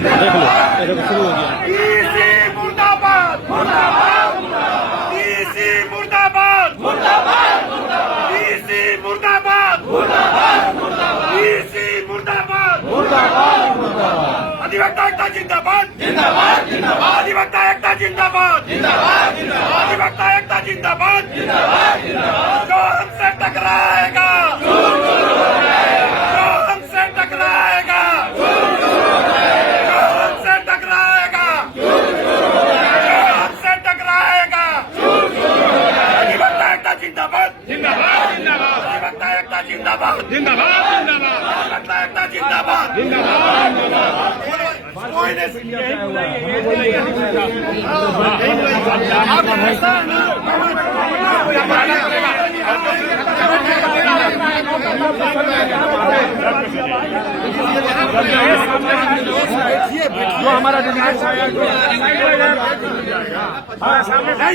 देख लो शुरू हो गया। डीसी मुर्दाबाद मुर्दाबाद डीसी मुर्दाबाद मुर्दाबाद डीसी मुर्दाबाद मुर्दाबाद डीसी मुर्दाबाद मुर्दाबाद अधिवक्ता एकता जिंदाबाद जिंदाबाद जिंदाबाद अधिवक्ता एकता जिंदाबाद जिंदाबाद जिंदाबाद अधिवक्ता एकता जिंदाबाद जिंदाबाद जिंदाबाद जो हमसे टकराएगा जो हमसे टकराएगा जो हमसे टकराएगा जो हमसे टकराएगा अधिवक्ता एकता जिंदाबाद जिंदाबाद जिंदाबाद अधिवक्ता एकता जिंदाबाद जिंदाबाद जिंदाबाद अधिवक्ता एकता जिंदाबाद जिंदाबाद जो हमारा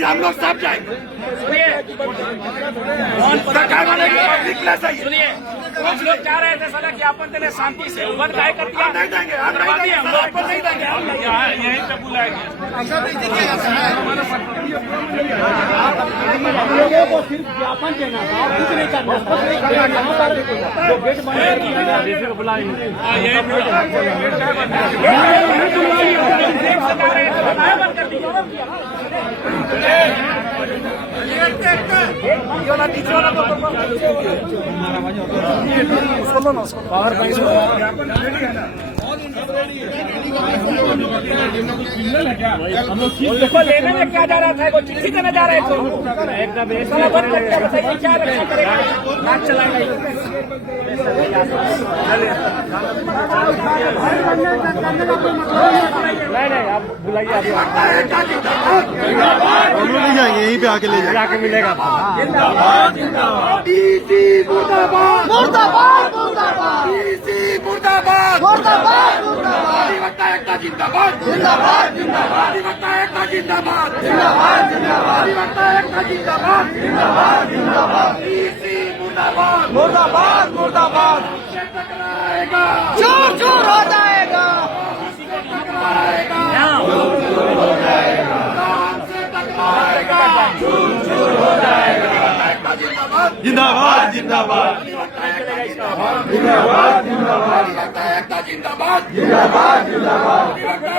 हम लोग सब जाएंगे। सुनिए कुछ लोग चाह रहे थे सदा ज्ञापन देने शांति से बंद काय कर दिया नहीं देंगे हम वापस नहीं देंगे हम यहीं पे बुलाएंगे। हम लोगों को सिर्फ ज्ञापन देना था, कुछ नहीं करना। जो गेट बंद बुलाएंगे उसको लेने में क्या जा रहा था, वो चिट्ठी देने जा रहे थे एकदम क्या करेगा नाक चलाएगा। नहीं आप बुलाइए हम लोग नहीं जाएंगे, यहीं पे आके ले जाके मिलेगा। डीसी मुर्दाबाद मुर्दाबाद मुर्दाबाद डीसी मुर्दाबाद मुर्दाबाद मुर्दाबाद अधिवक्ता एकता जिंदाबाद जिंदाबाद जिंदाबाद अधिवक्ता एकता जिंदाबाद जिंदाबाद जिंदाबाद अधिवक्ता एकता जिंदाबाद जिंदाबाद जिंदाबाद डीसी मुर्दाबाद मुर्दाबाद मुर्दाबाद टकराएगा चूर चूर हो जाएगा टकराएगा चूर चूर हो जाएगा हमसे टकराएगा चूर चूर हो जाएगा जिंदाबाद जिंदाबाद जिंदाबाद जिंदाबाद जिंदाबाद एकता जिंदाबाद जिंदाबाद जिंदाबाद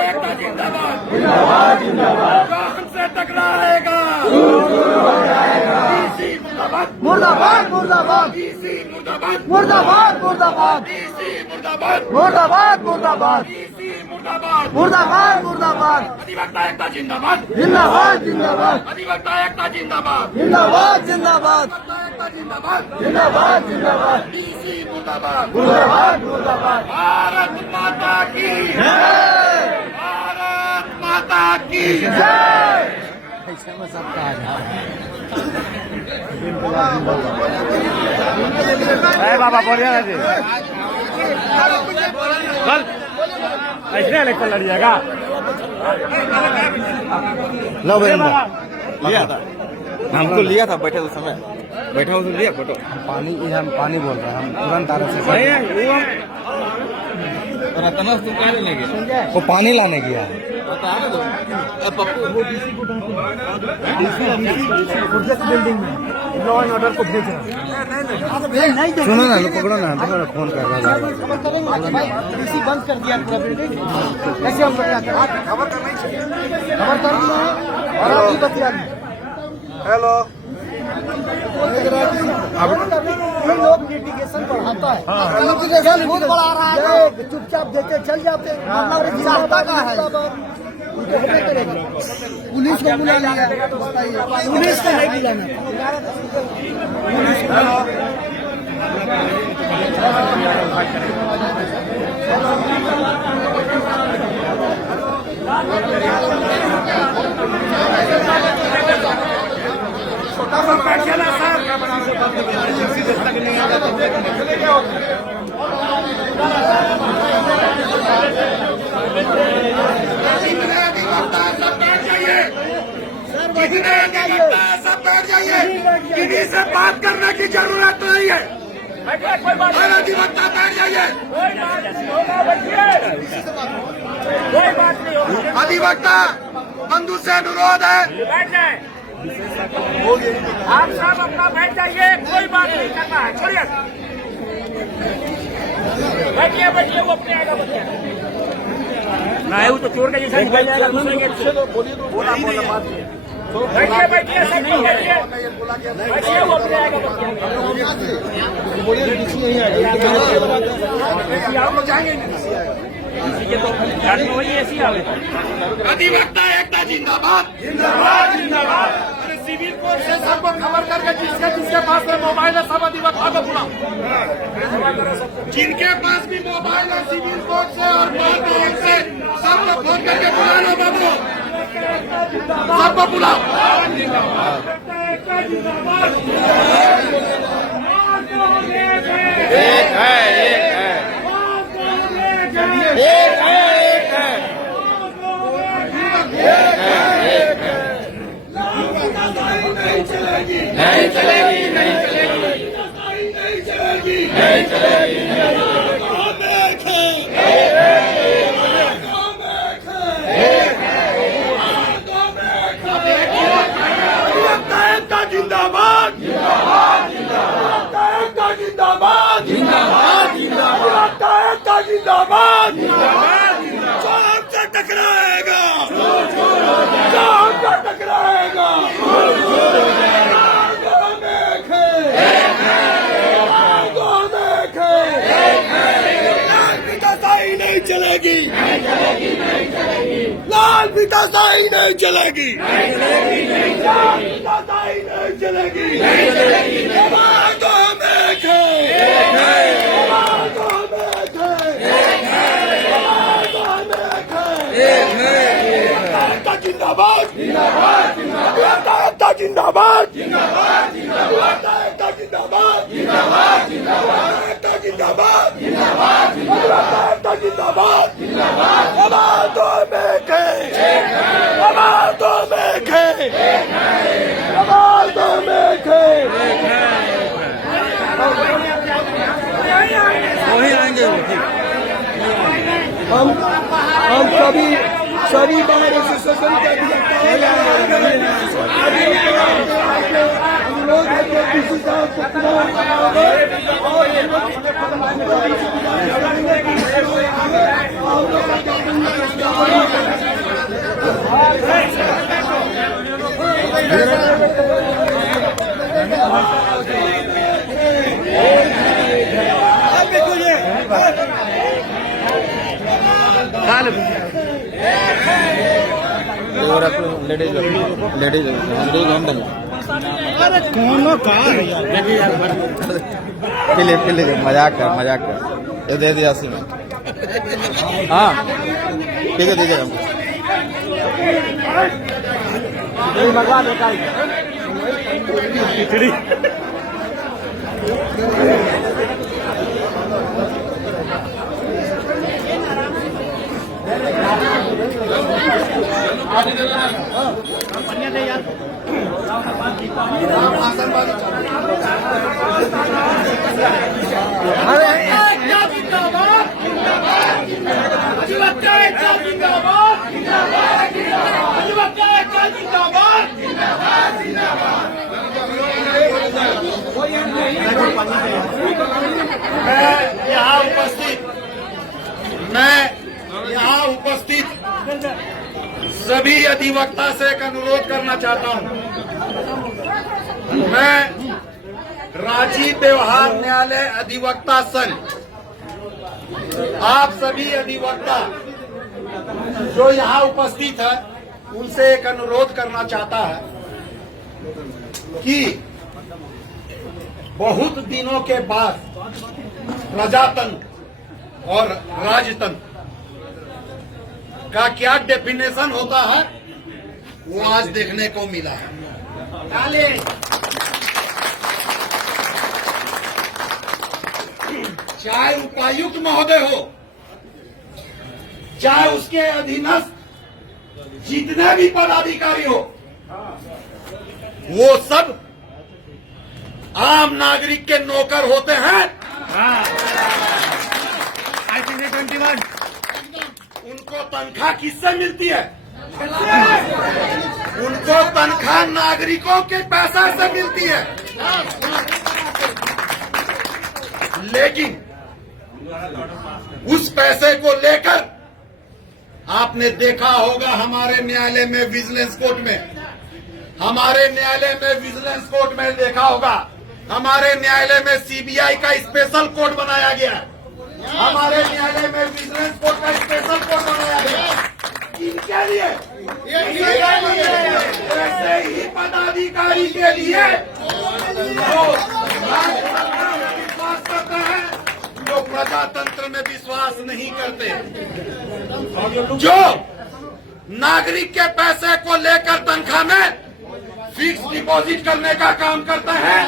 एकता जिंदाबाद जिंदाबाद जिंदाबाद हमसे टकराएगा डीसी मुर्दाबाद मुर्दाबाद मुर्दाबाद डीसी मुर्दाबाद मुर्दाबाद मुर्दाबाद डीसी मुर्दाबाद मुर्दाबाद मुर्दाबाद डीसी मुर्दाबाद मुर्दाबाद मुर्दाबाद अधिवक्ता एकता जिंदाबाद जिंदाबाद जिंदाबाद अधिवक्ता एकता जिंदाबाद जिंदाबाद जिंदाबाद जिंदाबाद जिंदाबाद जिंदाबाद डीसी मुर्दाबाद मुर्दाबाद मुर्दाबाद भारत माता की जय भारत माता की जय। ऐसे में सबका आ जाए। बाबा बोलिए ना जी, कल ऐसे इलेक्शन लड़िएगा। लो लिया था, हमको लिया था, बैठे उस समय बैठा हूँ तो लिया फोटो। हम पानी बोल रहे हैं, हम तुरंत आ रहे हैं। वो पानी लाने गया है। बिल्डिंग में लॉ एंड ऑर्डर को भेज रहा है। सुनो ना, पकड़ो ना, फोन कर रहा है। बंद कर दिया पूरा बिल्डिंग। कैसे हम खबर करना चाहिए, खबर कर दिया और अभी बतिया। हेलो, लोग लिटिगेशन बढ़ाता है, लिटिगेशन बहुत बढ़ा रहा है, चुपचाप देते चल जाते हैं। पुलिस को बुला लिया, पुलिस को नहीं बुलाना। छोटा सा फैसला सर सब बैठ जाइए, किसी से बात करने की जरूरत नहीं है। अधिवक्ता बैठ जाइए। अधिवक्ता बंधु से अनुरोध है, बैठ जाए। आप सब अपना बैठ जाइए, कोई बात नहीं करना है, छोड़िए। बैठिए बैठिए, वो अपने आएगा बच्चे ना है, वो तो चोर का जैसा निकल जाएगा। बैठिए बैठिए, सब लोग बैठिए बैठिए, वो अपने आएगा बच्चे। वही ऐसी आवे। अधिवक्ता एकता जिंदाबाद, जिंदाबाद जिंदाबाद। सिविल कोर्ट से सबको खबर करके जिसके पास में मोबाइल है सब अधिवक्ता को बुलाओ। जिनके पास भी मोबाइल है सिविल कोर्ट से और कोर्ट से सबको फोन करके बुला लो बाबू, सबको बुलाओ। एक है, नहीं चलेगी, नहीं चलेगी, नहीं चलेगी, नहीं चलेगी, नहीं चलेगी। जिंदाबाद, जिंदाबाद, जिंदाबाद, जिंदाबाद, जिंदाबाद, जिंदाबाद, जिंदाबाद। जो हमसे टकराएगा, जो हमसे टकराएगा, नहीं चलेगी, नहीं चलेगी, नहीं चलेगी। लाल पिताशाही नहीं चलेगी, नहीं चलेगी, नहीं चलेगी। पिताशाही नहीं चलेगी, नहीं चलेगी। तो हम एक हैं, एक हैं। तो हम एक हैं, एक हैं। तो हम एक हैं, एक हैं। जिंदाबाद, जिंदाबाद, जिंदाबाद, जिंदाबाद, जिंदाबाद, जिंदाबाद, जिंदाबाद, जिंदाबाद, जिंदाबाद, जिंदाबाद, जिंदाबाद, जिंदाबाद, जिंदाबाद। हमारा तो एक है, हमारा तो एक है, हमारा तो एक है। वही आएंगे हम सभी बार एसोसिएशन के अनुरोध है कि किसी का लेडीज मजाक कर ये दे दिया सी में। हाँ ठीक है दीजिए हमको। मैं यहाँ उपस्थित सभी अधिवक्ता से एक अनुरोध करना चाहता हूँ। मैं रांची व्यवहार न्यायालय अधिवक्ता संघ आप सभी अधिवक्ता जो यहाँ उपस्थित है उनसे एक अनुरोध करना चाहता है कि बहुत दिनों के बाद प्रजातंत्र और राजतंत्र का क्या डेफिनेशन होता है वो आज देखने को मिला है। चाहे उपायुक्त महोदय हो, चाहे उसके अधीनस्थ जितने भी पदाधिकारी हो, वो सब आम नागरिक के नौकर होते हैं। उनको तनख्वाह किससे मिलती है? उनको तनख्वाह नागरिकों के पैसा से मिलती है। लेकिन उस पैसे को लेकर आपने देखा होगा हमारे न्यायालय में, विजिलेंस कोर्ट में, हमारे न्यायालय में विजिलेंस कोर्ट में देखा होगा, हमारे न्यायालय में सीबीआई का स्पेशल कोर्ट बनाया गया, हमारे न्यायालय में विजिलेंस कोर्ट का स्पेशल कोर्ट बनाया गया। किनके लिए? ऐसे ही पदाधिकारी के लिए जो विश्वास करते हैं, जो प्रजातंत्र में विश्वास नहीं करते, जो नागरिक के पैसे को लेकर तनख्वाह में फिक्स डिपॉजिट करने का काम करते हैं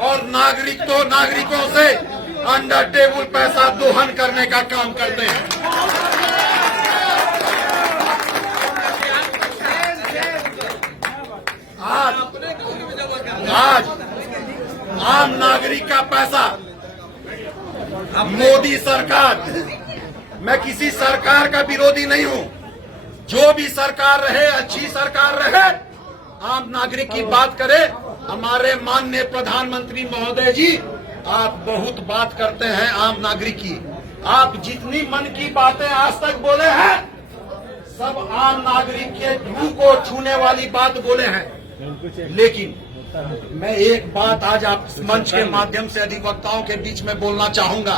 और नागरिकों से अंडर टेबल पैसा दोहन करने का काम करते हैं। आज आम नागरिक का पैसा मोदी सरकार, मैं किसी सरकार का विरोधी नहीं हूं, जो भी सरकार रहे अच्छी सरकार रहे, आम नागरिक की बात करे। हमारे माननीय प्रधानमंत्री महोदय जी, आप बहुत बात करते हैं आम नागरिक की, आप जितनी मन की बातें आज तक बोले हैं सब आम नागरिक के रूह को छूने वाली बात बोले हैं। लेकिन मैं एक बात आज आप मंच के माध्यम से अधिवक्ताओं के बीच में बोलना चाहूंगा,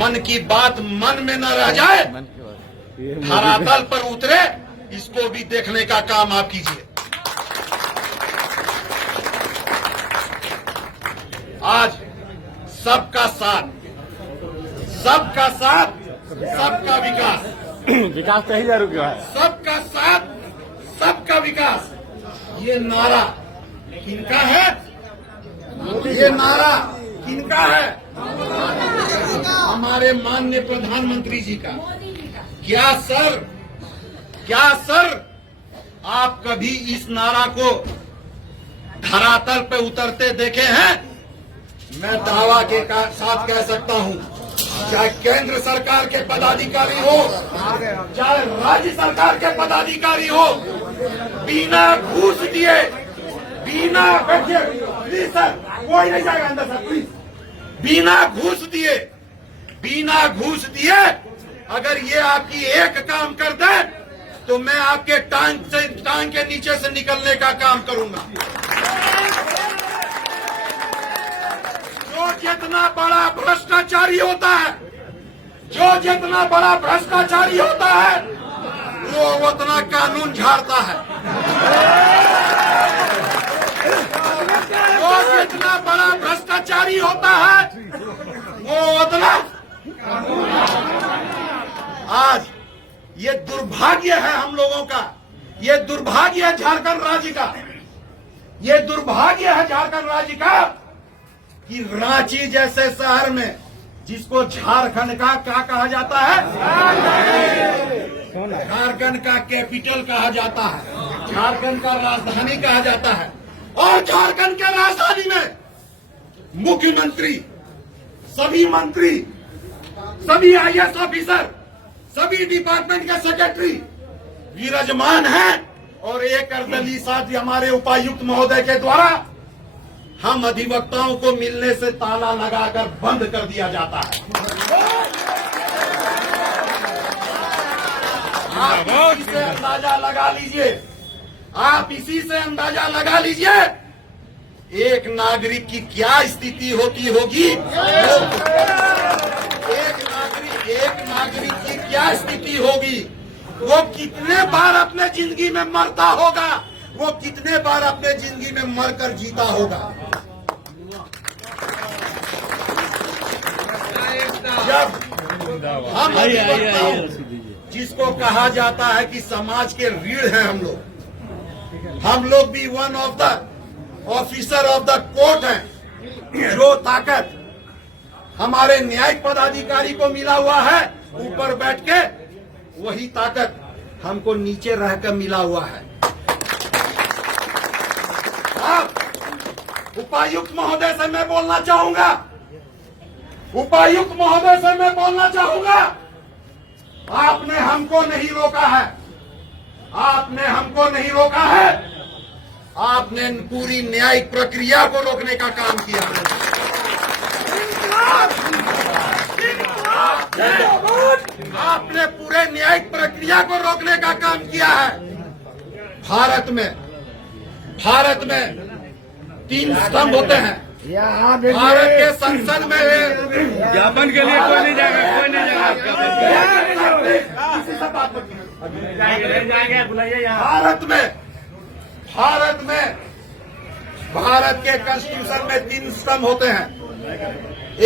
मन की बात मन में न रह जाए, धरातल पर उतरे, इसको भी देखने का काम आप कीजिए। आज सबका साथ, सबका साथ, सबका विकास, विकास तो ही जा रुका है। सबका साथ, सबका विकास, ये नारा किनका है? ये नारा किनका है? हमारे माननीय प्रधानमंत्री जी का। क्या सर आप कभी इस नारा को धरातल पे उतरते देखे हैं? मैं दावा के साथ कह सकता हूं, चाहे केंद्र सरकार के पदाधिकारी हो, चाहे राज्य सरकार के पदाधिकारी हो, बिना घूस दिए, बिना बैठिए प्लीज सर, कोई नहीं जाएगा अंदर सर प्लीज, बिना घूस दिए अगर ये आपकी एक काम कर दे तो मैं आपके टांग के नीचे से निकलने का काम करूंगा। जो जितना बड़ा भ्रष्टाचारी होता है, जो जितना बड़ा भ्रष्टाचारी होता है, वो उतना कानून झाड़ता है। जो जितना बड़ा भ्रष्टाचारी होता है, वो उतना। आज ये दुर्भाग्य है हम लोगों का, ये दुर्भाग्य है झारखंड राज्य का, ये दुर्भाग्य है झारखंड राज्य का कि रांची जैसे शहर में, जिसको झारखंड का क्या कहा जाता है, झारखंड का कैपिटल कहा जाता है, झारखंड का राजधानी कहा जाता है, और झारखंड के राजधानी में मुख्यमंत्री, सभी मंत्री, सभी आईएएस ऑफिसर, सभी डिपार्टमेंट के सेक्रेटरी विराजमान हैं और एक अर्दली साथ हमारे उपायुक्त महोदय के द्वारा हम अधिवक्ताओं को मिलने से ताला लगाकर बंद कर दिया जाता है। आप इसी से अंदाजा लगा लीजिए, आप इसी से अंदाजा लगा लीजिए एक नागरिक की क्या स्थिति होती होगी, एक नागरिक की क्या स्थिति होगी, वो कितने बार अपने जिंदगी में मरता होगा, वो कितने बार अपने जिंदगी में मरकर जीता होगा। जब हम अधिवक्ताओं, जिसको कहा जाता है कि समाज के रीढ़ हैं हम लोग भी one of the officer of the court हैं। जो ताकत हमारे न्यायिक पदाधिकारी को मिला हुआ है ऊपर बैठ के, वही ताकत हमको नीचे रहकर मिला हुआ है। अब उपायुक्त महोदय से मैं बोलना चाहूंगा, उपायुक्त महोदय से मैं बोलना चाहूंगा, आपने हमको नहीं रोका है, आपने हमको नहीं रोका है, आपने पूरी न्यायिक प्रक्रिया को रोकने का काम किया है। आपने पूरे न्यायिक प्रक्रिया को रोकने का काम किया है। भारत में 3 स्तंभ होते हैं। भारत के संसद में ज्ञापन के लिए कोई नहीं जाएगा, कोई नहीं जाएगा, बुलाइए यहाँ। भारत के कॉन्स्टिट्यूशन में 3 स्तंभ होते हैं।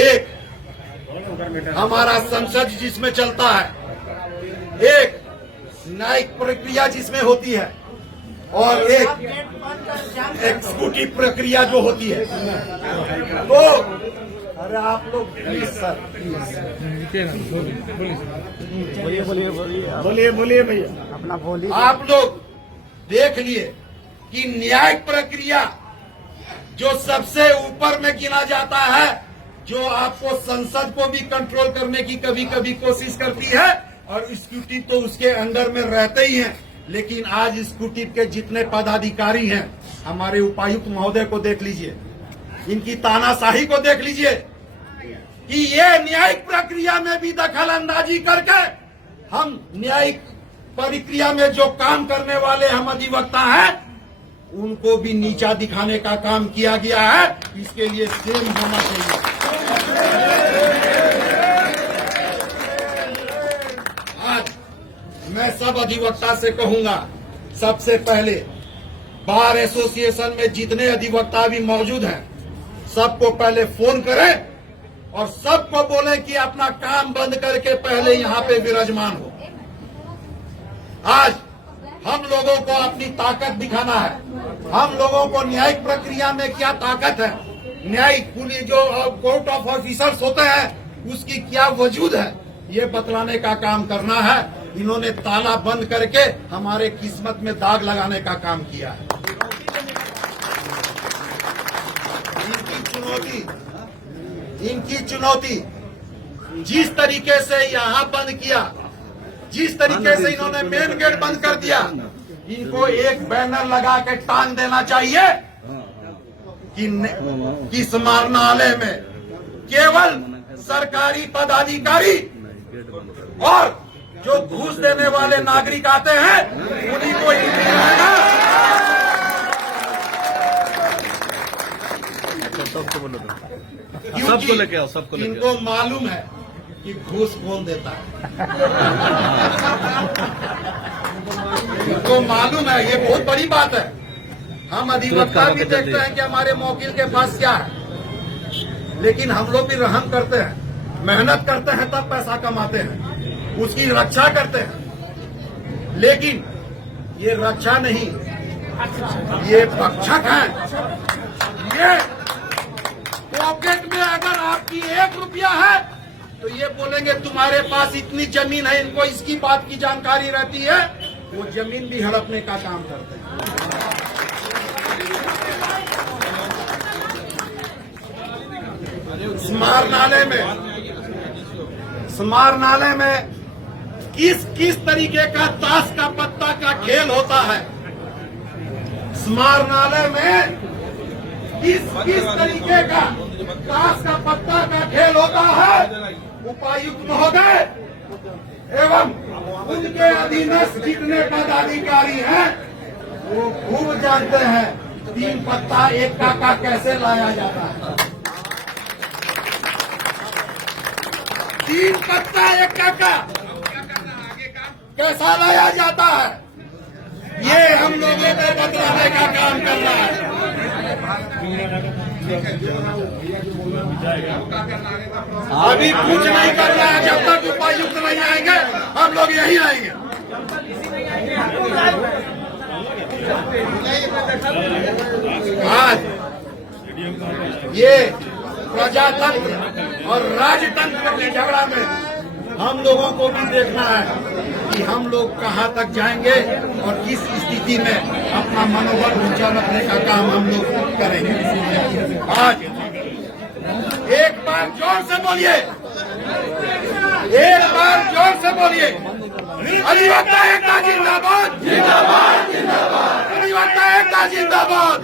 एक हमारा संसद जिसमें चलता है, एक न्यायिक प्रक्रिया जिसमें होती है, और एक एग्जीक्यूटिव प्रक्रिया जो होती है। तो अरे आप लोग प्लीज सर, बोलिए भैया, अपना बोलिए। आप लोग देख लिए कि न्यायिक प्रक्रिया जो सबसे ऊपर में गिना जाता है, जो आपको संसद को भी कंट्रोल करने की कभी कभी कोशिश करती है, और एग्जीक्यूटिव तो उसके अंडर में रहते ही हैं। लेकिन आज एग्जीक्यूटिव के जितने पदाधिकारी हैं, हमारे उपायुक्त महोदय को देख लीजिए, इनकी तानाशाही को देख लीजिए कि ये न्यायिक प्रक्रिया में भी दखल अंदाजी करके हम न्यायिक प्रक्रिया में जो काम करने वाले हम अधिवक्ता हैं, उनको भी नीचा दिखाने का काम किया गया है। इसके लिए सेम होना चाहिए। आज मैं सब अधिवक्ता से कहूंगा, सबसे पहले बार एसोसिएशन में जितने अधिवक्ता भी मौजूद हैं, सबको पहले फोन करें और सबको बोलें कि अपना काम बंद करके पहले यहाँ पे विराजमान हो। आज हम लोगों को अपनी ताकत दिखाना है। हम लोगों को न्यायिक प्रक्रिया में क्या ताकत है, न्यायिक पुलिस जो कोर्ट ऑफ ऑफिसर्स होते हैं उसकी क्या वजूद है, ये बतलाने का काम करना है। इन्होंने ताला बंद करके हमारे किस्मत में दाग लगाने का काम किया है। इनकी चुनौती जिस तरीके से यहाँ बंद किया, जिस तरीके से इन्होंने मेन गेट बंद कर दिया, इनको एक बैनर लगा के टांग देना चाहिए कि समाहरणालय में केवल सरकारी पदाधिकारी और जो घूस देने वाले नागरिक आते हैं उन्हीं को एंट्री रहेगा। सबको लेके आओ, सबको लेके इनको मालूम है कि घूस कौन देता है। इनको मालूम है, ये बहुत बड़ी बात है। हम अधिवक्ता भी देखते हैं कि हमारे मौकिल के पास क्या है, लेकिन हम लोग भी रहम करते हैं, मेहनत करते हैं, तब पैसा कमाते हैं, उसकी रक्षा करते हैं। लेकिन ये रक्षा नहीं, ये भक्षक है। ये पॉकेट में अगर आपकी 1 रुपया है तो ये बोलेंगे तुम्हारे पास इतनी जमीन है, इनको इसकी बात की जानकारी रहती है, वो जमीन भी हड़पने का काम करते हैं। समाहरणालय में किस तरीके का ताश का पत्ता का खेल होता है, समाहरणालय में किस तरीके का ताश का पत्ता का खेल होता है, उपायुक्त महोदय एवं उनके अधीनस्थ जितने पदाधिकारी हैं वो खूब जानते हैं 3 पत्ता 1 का कैसे लाया जाता है। 3 पत्ता 1 का कैसा लाया जाता है, ये हम लोगों को बतलाने का काम करना है। अभी कुछ नहीं करना है, जब तक उपायुक्त नहीं आएंगे हम लोग यहीं आएंगे। आज ये प्रजातंत्र और राजतंत्र के झगड़ा में हम लोगों को भी देखना है कि हम लोग कहां तक जाएंगे और किस स्थिति में अपना मनोबल ऊंचा रखने का काम हम लोग करेंगे। आज एक बार जोर से बोलिए, एक बार जोर से बोलिए। अधिवक्ता एकता जिंदाबाद अधिवक्ता एकता जिंदाबाद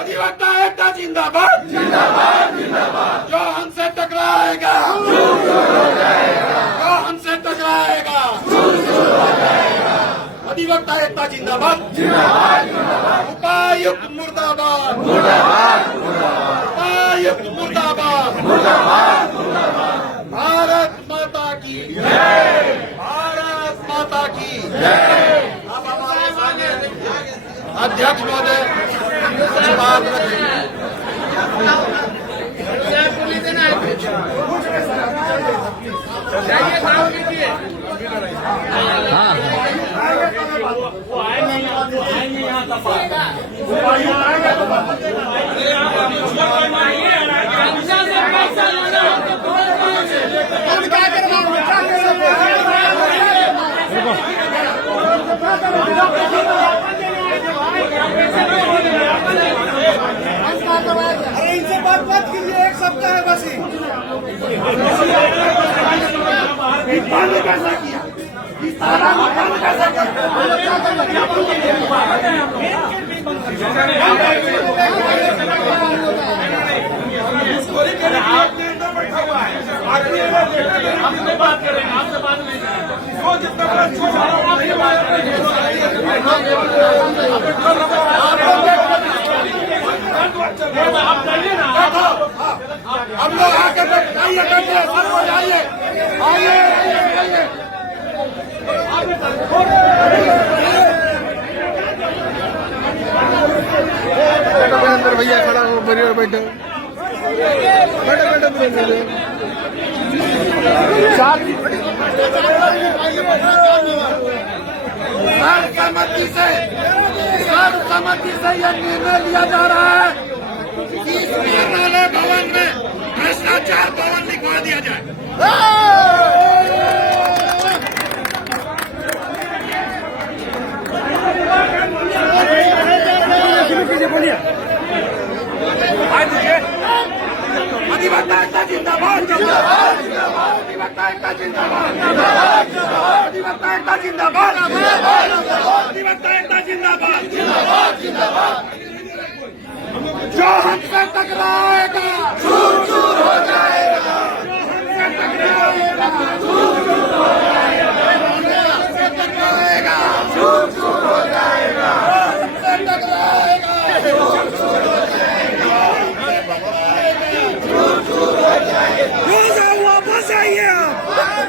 अधिवक्ता एकता जिंदाबाद जो हमसे टकराएगा जो हमसे टकराएगा अधिवक्ता एकता जिंदाबाद उपायुक्त मुर्दाबाद उपायुक्त मुर्दाबाद भारत माता की भारत माता की अब हमारे सामने अध्यक्ष महोदय कुछ बात रखें। अरे इनसे बात मत कीजिए, एक सप्ताह है बस ही। बंद कैसा किया इस ताला में बंद कैसा आपसे बात करेंगे, आपसे बात नहीं हम लोग आके आइए करते हैं सब लोग आइए आइए अंदर भैया खड़ा हो बैठे बैठे सर्वसम्मति से यह निर्णय लिया जा रहा है कि इस न्यायालय भवन में भ्रष्टाचार भवन लिखवा दिया जाए। अधिवक्ता एकता जिंदाबाद अधिवक्ता एकता जिंदाबाद अधिवक्ता एकता जिंदाबाद अधिवक्ता एकता जिंदाबाद जो हमसे टकराएगा चूर चूर हो जाएगा जो हमसे टकराएगा चूर चूर हो जाएगा हमसे टकराएगा चूर चूर हो जाएगा हमसे टकराएगा चूर चूर हो जाएगा चूर चूर हो जाएगा वापस आइए आप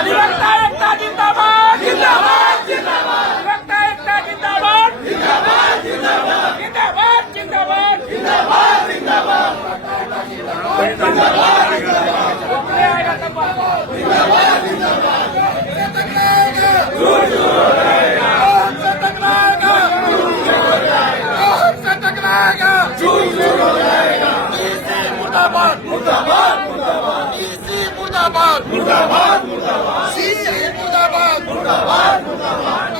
अधिवक्ता एकता जिंदाबाद जिंदाबाद जिंदाबाद अधिवक्ता एकता जिंदाबाद जिंदाबाद जिंदाबाद जिंदाबाद जिंदाबाद जिंदाबाद जिंदाबाद मुर्दाबाद मुर्दाबाद मुर्दाबाद मुर्दाबाद सीसी मुर्दाबाद मुर्दाबाद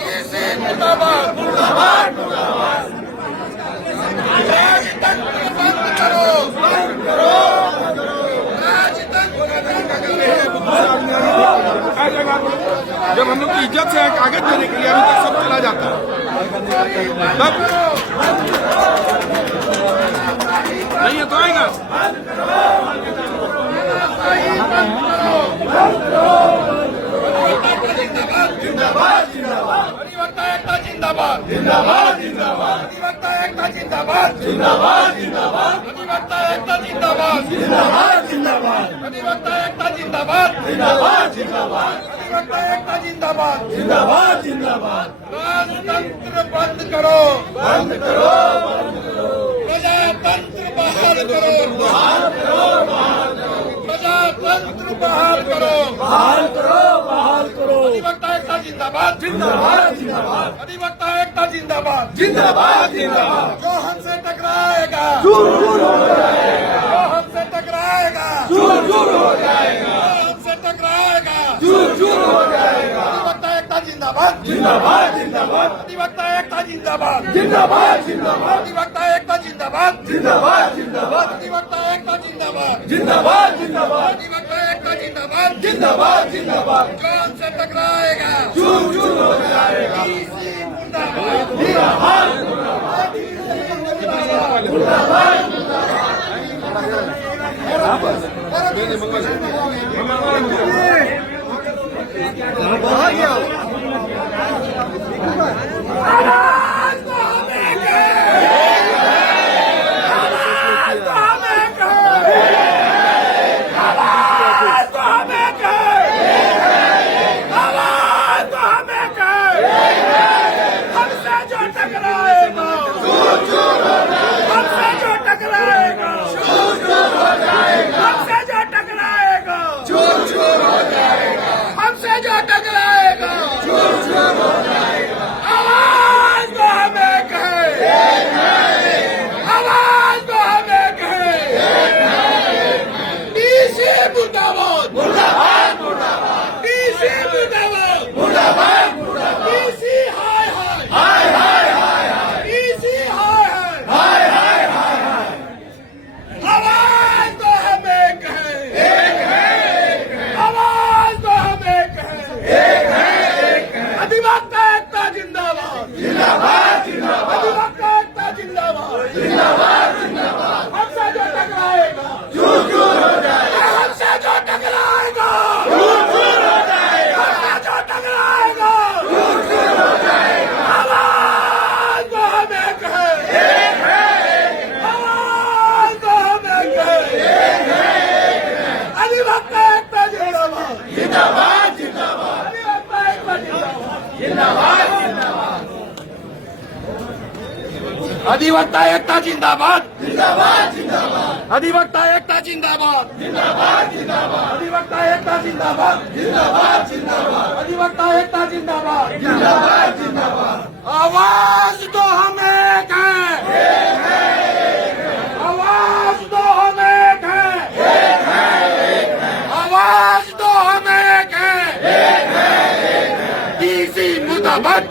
सीसी मुर्दाबाद मुर्दाबाद राजतंत्र बंद करो राजतंत्र जब हम लोग की इज्जत से कागज देने के लिए अभी तक सब चला जाता है तब नहीं है तो आएगा जिंदाबाद जिंदाबाद अधिवक्ता एकता जिंदाबाद जिंदाबाद जिंदाबाद अधिवक्ता एकता जिंदाबाद जिंदाबाद जिंदाबाद अधिवक्ता एकता जिंदाबाद जिंदाबाद जिंदाबाद अधिवक्ता एकता जिंदाबाद जिंदाबाद जिंदाबाद अधिवक्ता एकता जिंदाबाद जिंदाबाद जिंदाबाद राजतंत्र बंद करो बंद करो प्रजातंत्र बहाल करो प्रजातंत्र प्रजातंत्र बहाल करो, बहाल करो, बहाल करो। अधिवक्ता एकता जिंदाबाद, जिंदाबाद, जिंदाबाद, अधिवक्ता एकता जिंदाबाद, जिंदाबाद, जिंदाबाद। जो हमसे टकराएगा, चूर चूर हो जाएगा, जो हमसे टकराएगा, चूर चूर हो जाएगा, जो हमसे टकराएगा, चूर चूर हो जाएगा। अधिवक्ता एकता जिंदाबाद, जिंदाबाद, जिंदाबाद, अधिवक्ता एकता जिंदाबाद, जिंदाबाद, जिंदाबाद, अधिवक्ता एकता जिंदाबाद, जिंदाबाद, जिंदाबाद, अधिवक्ता एकता जिंदाबाद, जिंदाबाद, जिंदाबाद, अधिवक्ता एकता जिंदाबाद, जिंदाबाद, जिंदाबाद। जो हमसे टकराएगा, चूर चूर हो जाएगा। डीसी मुर्दाबाद, जिंदाबाद, अधिवक्ता एकता जिंदाबाद, जिंदाबाद, जिंदाबाद, अधिवक्ता एकता जिंदाबाद, जिंदाबाद, जिंदाबाद, अधिवक्ता एकता जिंदाबाद, जिंदाबाद, जिंदाबाद, अधिवक्ता एकता जिंदाबाद, जिंदाबाद, जिंदाबाद। आवाज तो हम एक है, आवाज तो हम एक है, आवाज तो हम एक है, डीसी मुर्दाबाद,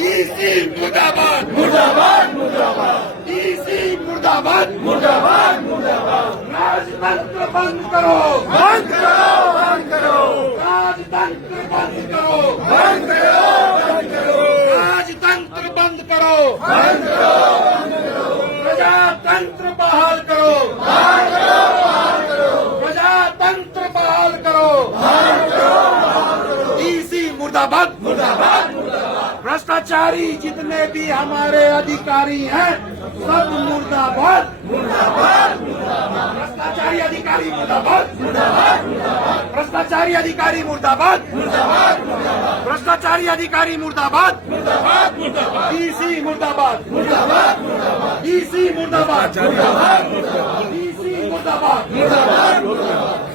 डीसी मुर्दाबाद, मुर्दाबाद, मुर्दाबाद, डीसी मुर्दाबाद, मुर्दाबाद, मुर्दाबाद। राजतंत्र बंद करो, बंद करो, बंद करो, राजतंत्र बंद करो, बंद करो, बंद करो, राजतंत्र बंद करो, बंद करो, बंद करो, प्रजातंत्र बहाल करो, बहाल करो, बहाल करो, प्रजातंत्र बहाल करो, बहाल करो, बहाल करो। डीसी मुर्दाबाद, मुर्दाबाद, मुर्दाबाद, भ्रष्टाचारी जितने भी हमारे अधिकारी हैं सब मुर्दाबाद, मुर्दाबाद, भ्रष्टाचारी अधिकारी मुर्दाबाद, मुर्दाबाद, मुर्दाबाद, भ्रष्टाचारी अधिकारी मुर्दाबाद, मुर्दाबाद, भ्रष्टाचारी अधिकारी मुर्दाबाद, मुर्दाबाद, मुर्दाबाद, डीसी मुर्दाबाद, मुर्दाबाद, मुर्दाबाद, डीसी मुर्दाबाद, मुर्दाबाद, मुर्दाबाद, डीसी मुर्दाबाद, मुर्दाबाद, मुर्दाबाद।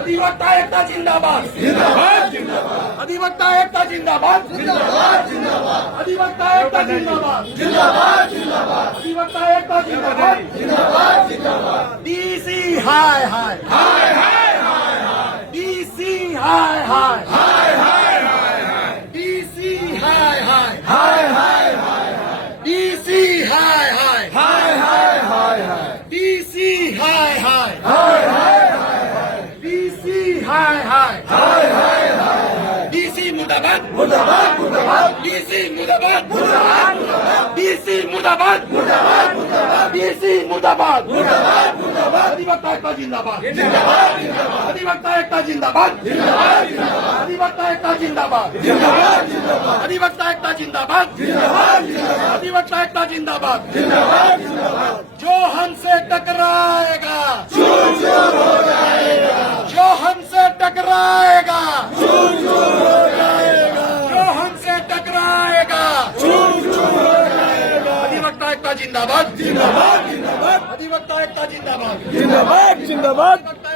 अधिवक्ता एकता जिंदाबाद, जिंदाबाद, जिंदाबाद, अधिवक्ता एकता जिंदाबाद, जिंदाबाद, जिंदाबाद, अधिवक्ता एकता जिंदाबाद, जिंदाबाद, जिंदाबाद, अधिवक्ता एकता जिंदाबाद, जिंदाबाद, जिंदाबाद। डीसी हाय हाय, हाय, हाय, हाय, हाय, डीसी हाय हाय, हाय, हाय, हाय, हाय, डीसी हाय हाय, हाय, हाय, हाय, हाय, डीसी हाय हाय, हाय, हाय, हाय, हाय, डीसी हाय हाय, हाय, हाय, हाय, हाय, डीसी हाय हाय, हाय, हाय, हाय, हाय। डीसी मुर्दाबाद, मुर्दाबाद, मुर्दाबाद, डीसी मुर्दाबाद, मुर्दाबाद, मुर्दाबाद, डीसी मुर्दाबाद, मुर्दाबाद, मुर्दाबाद, डीसी मुर्दाबाद, मुर्दाबाद, मुर्दाबाद, अधिवक्ता एकता जिंदाबाद, जिंदाबाद, जिंदाबाद, अधिवक्ता एकता जिंदाबाद, जिंदाबाद, जिंदाबाद, अधिवक्ता एकता जिंदाबाद, जिंदाबाद, जिंदाबाद, अधिवक्ता एकता जिंदाबाद, जिंदाबाद, जिंदाबाद, अधिवक्ता एकता जिंदाबाद। जिंदाबाद, जिंदाबाद। जो हमसे टकराएगा, चूर चूर हो जाएगा, जो हमसे टकराएगा, चूर चूर हो जाएगा, जो हमसे टकराएगा, चूर चूर हो जाएगा। अधिवक्ता एकता जिंदाबाद, जिंदाबाद, जिंदाबाद, अधिवक्ता एकता जिंदाबाद, जिंदाबाद, जिंदाबाद, अधिवक्ता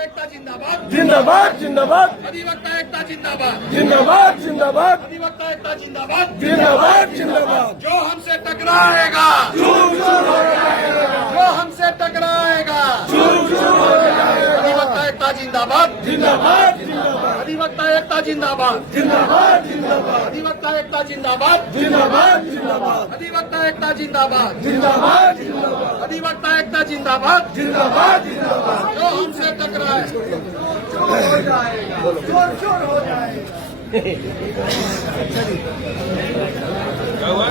जिंदाबाद जिंदाबाद अधिवक्ता एकता जिंदाबाद जिंदाबाद जिंदाबाद अधिवक्ता एकता जिंदाबाद जिंदाबाद जिंदाबाद जो हमसे टकराएगा जो हमसे टकराएगा अधिवक्ता एकता जिंदाबाद जिंदाबाद जिंदाबाद अधिवक्ता एकता जिंदाबाद जिंदाबाद जिंदाबाद अधिवक्ता एकता जिंदाबाद जिंदाबाद जिंदाबाद अधिवक्ता एकता जिंदाबाद जिंदाबाद जिंदाबाद अधिवक्ता एकता जिंदाबाद जिंदाबाद जिंदाबाद जो हमसे टकराए चोर चोर हो जाए क्या हुआ